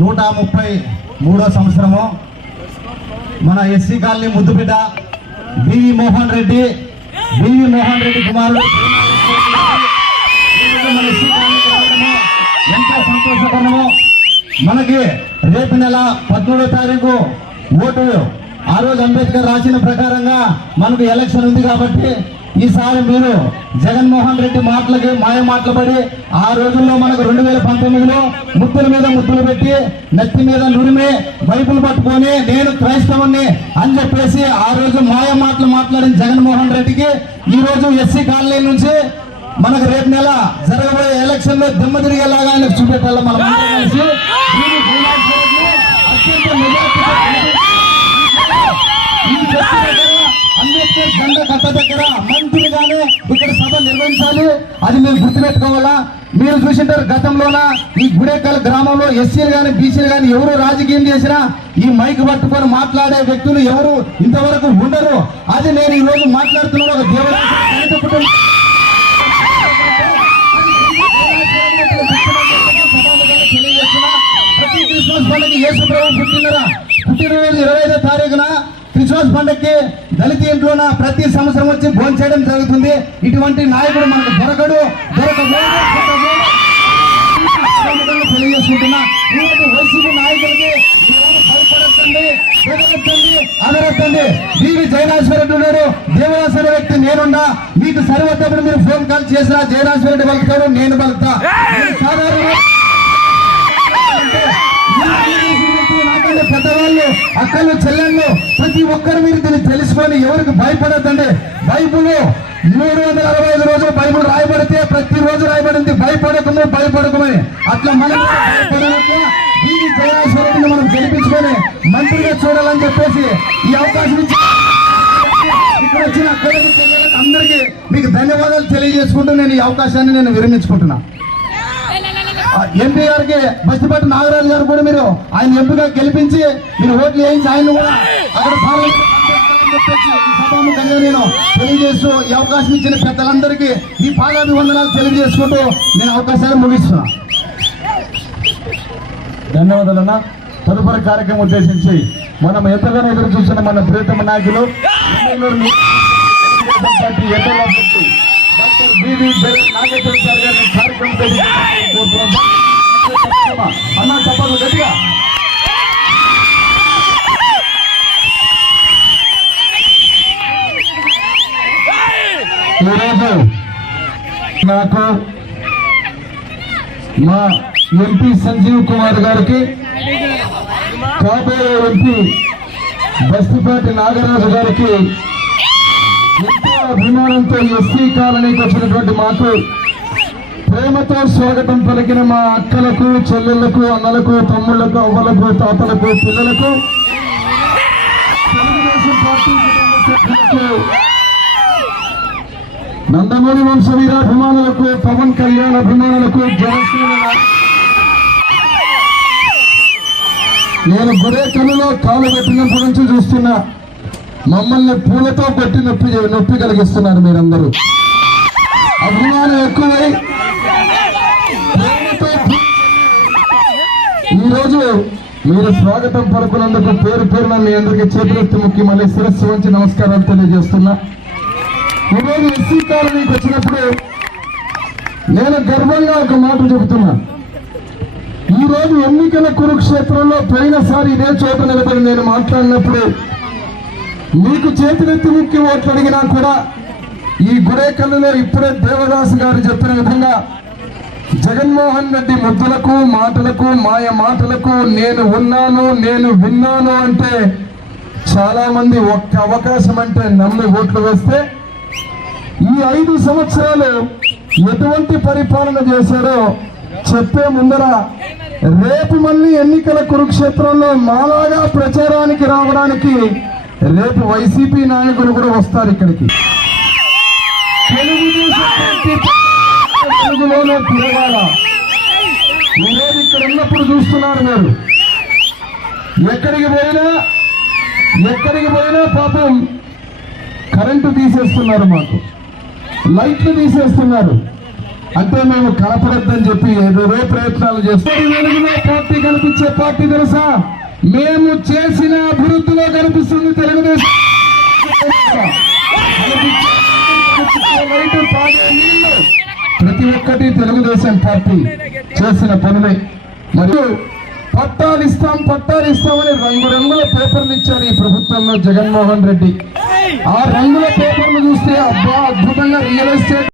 నూట ముప్పై మూడో సంవత్సరము మన ఎస్సీ కాలనీ ముద్దుబిడ్డ బివి మోహన్ రెడ్డి. బివి మోహన్ రెడ్డి కుమారుడు. ఎంతో సంతోషకరము మనకి రేపు నెల పదమూడో తారీఖు ఓటు ఆ రోజు అంబేద్కర్ రాసిన ప్రకారంగా మనకు ఎలక్షన్ ఉంది కాబట్టి ఈసారి మీరు జగన్మోహన్ రెడ్డి మాటలకి మాయ మాటలు పడి ఆ రోజుల్లో మనకు రెండు వేల పంతొమ్మిదిలో ముత్తుల మీద ముత్తులు పెట్టి నెత్తి మీద నురిమి బైబుల్ పట్టుకొని నేను క్రైస్తవుని అని చెప్పేసి ఆ రోజు మాయ మాటలు మాట్లాడిన జగన్మోహన్ రెడ్డికి ఈ రోజు ఎస్సీ కాలనీ నుంచి మనకు రేపు నెల జరగబోయే ఎలక్షన్లో దిమ్మ తిరిగేలాగా ఆయనకు చూపెట్టాలి మనం. అంబేద్కర్ దగ్గర మంత్రిగానే ఇక్కడ సభ నిర్వహించాలి. అది మీరు గుర్తుపెట్టుకోవాలా? మీరు చూసింటారు గతంలోన? ఈ గుడేకల్ గ్రామంలో ఎస్సీలు కానీ బీసీలు కానీ ఎవరు రాజకీయం చేసినా ఈ మైక్ పట్టుకొని మాట్లాడే వ్యక్తులు ఎవరు ఇంతవరకు ఉండరు. అది నేను ఈ రోజు మాట్లాడుతున్న ఒక దేవరాజు ప్రతి క్రిస్మస్ పండుగ యేసు ప్రభు పుట్టినరా పుట్టినరోజు ఇరవై ఐదో తారీఖున? క్రిస్మస్ పండుగకి దళిత ఇంట్లోన ప్రతి సంవత్సరం వచ్చి భోజనం చేయడం జరుగుతుంది. ఇటువంటి నాయకుడు మనకు దొరకడు. తెలియజేసుకుంటున్నా. వైసీపీ నాయకులకి అదరొద్దండి. రెడ్డి దేవరాశ్వర వ్యక్తి నేనున్నా మీకు సరివద్దప్పుడు మీరు ఫోన్ కాల్ చేసినా జయరాశ్వర రెడ్డి నేను పలుకుతా. నేను సాధారణ చిన్నవాళ్ళు పెద్దవాళ్ళు అక్కలు చెల్లెళ్ళు ప్రతి ఒక్కరు మీరు దీన్ని తెలుసుకొని ఎవరికి భయపడద్దండి. బైబుల్ మూడు వందల అరవై ఐదు రోజులు బైబుల్ రాయబడితే ప్రతి రోజు రాయబడింది భయపడకము భయపడకమని. అట్లా మనం దీని జయాశ్వరుడిని మనం గెలిపించుకొని మంత్రిగా చూడాలని చెప్పేసి ఈ అవకాశం ఇచ్చి ఇక్కడ వచ్చిన అక్కడికి అందరికీ మీకు ధన్యవాదాలు తెలియజేసుకుంటూ నేను ఈ అవకాశాన్ని నేను విరమించుకుంటున్నాను ఎంపీ గారికి బస్తిపట్టి నాగరాజు గారు కూడా మీరు ఆయన ఎంపీగా గెలిపించి మీరు ఓట్లు వేయించి ఆయన కూడా అక్కడ సభాముఖంగా నేను తెలియజేస్తూ ఈ అవకాశం ఇచ్చిన పెద్దలందరికీ ఈ పాదాభివందనాలు తెలియజేసుకుంటూ నేను అవకాశాన్ని ముగిస్తున్నా. ధన్యవాదాలన్న. తదుపరి కార్యక్రమం ఉద్దేశించి మనం ఎంతగానో ఎదురు చూస్తున్న మన ప్రియతమ నాయకులు. Party doctor BV Nageswara sir గారిని కార్యక్రమం. అన్న చెప్పాలి గట్టిగా ఈరోజు నాకు మా ఎంపీ సంజీవ్ కుమార్ గారికి కాబోయే ఎంపీ బస్తిపాటి నాగరాజు గారికి ఎంతో అభిమానంతో ఎస్సీ కాలనీకి వచ్చినటువంటి మాకు ప్రేమతో స్వాగతం పలికిన మా అక్కలకు చెల్లెళ్ళకు అన్నలకు తమ్ముళ్ళకు అవ్వలకు తాతలకు పిల్లలకు తెలుగుదేశం పార్టీ కుటుంబ సభ్యులకు నందమూరి వంశ వీరాభిమానులకు పవన్ కళ్యాణ్ అభిమానులకు జనసేన నేను గురే కన్నులో కాలు పెట్టినప్పటి నుంచి చూస్తున్నా. మమ్మల్ని పూలతో కొట్టి నొప్పి నొప్పి కలిగిస్తున్నారు మీరందరూ. అభిమానం ఎక్కువై ఈరోజు మీరు స్వాగతం పలుకున్నందుకు పేరు పేరున మీ అందరికీ చేతులెత్తి ముక్కి మళ్ళీ శిరస్సు వంచి నమస్కారాలు తెలియజేస్తున్నా. ఈరోజు ఎస్సీ కాలనీకి వచ్చినప్పుడు నేను గర్వంగా ఒక మాట చెబుతున్నా. ఈ రోజు ఎన్నికల కురుక్షేత్రంలో పోయినసారి ఇదే చోట నిలబడి నేను మాట్లాడినప్పుడు మీకు చేతులెత్తి ముక్కి ఓట్లు అడిగినా కూడా ఈ గుడేకల్లులో ఇప్పుడే దేవదాస్ గారు చెప్పిన విధంగా జగన్మోహన్ రెడ్డి ముద్దులకు మాటలకు మాయ మాటలకు నేను ఉన్నాను నేను విన్నాను అంటే చాలా మంది ఒక్క అవకాశం అంటే నమ్మి ఓట్లు వేస్తే ఈ ఐదు సంవత్సరాలు ఎటువంటి పరిపాలన చేశారో చెప్పే ముందర రేపు మళ్ళీ ఎన్నికల కురుక్షేత్రంలో మాలాగా ప్రచారానికి రావడానికి రేపు వైసీపీ నాయకులు కూడా వస్తారు ఇక్కడికి. తెలుగులోనే తిరగాల. ఈరోజు ఇక్కడ ఉన్నప్పుడు చూస్తున్నారు మీరు. ఎక్కడికి పోయినా ఎక్కడికి పోయినా పాపం కరెంటు తీసేస్తున్నారు మాకు. లైట్లు తీసేస్తున్నారు. అంటే మేము కలపడద్దని చెప్పి ఏదేదో ప్రయత్నాలు చేస్తాం పార్టీ కనిపించే పార్టీ తెలుసా? మేము చేసిన అభివృద్ధిలో కనిపిస్తుంది తెలుగుదేశం. ప్రతి ఒక్కటి తెలుగుదేశం పార్టీ చేసిన పనులే. మరియు పట్టాలు ఇస్తాం పట్టాలు ఇస్తామని రంగురంగుల పేపర్లు ఇచ్చారు ఈ ప్రభుత్వంలో జగన్మోహన్ రెడ్డి. ఆ రంగుల పేపర్లు చూస్తే అబ్బా అద్భుతంగా రియల్ ఎస్టేట్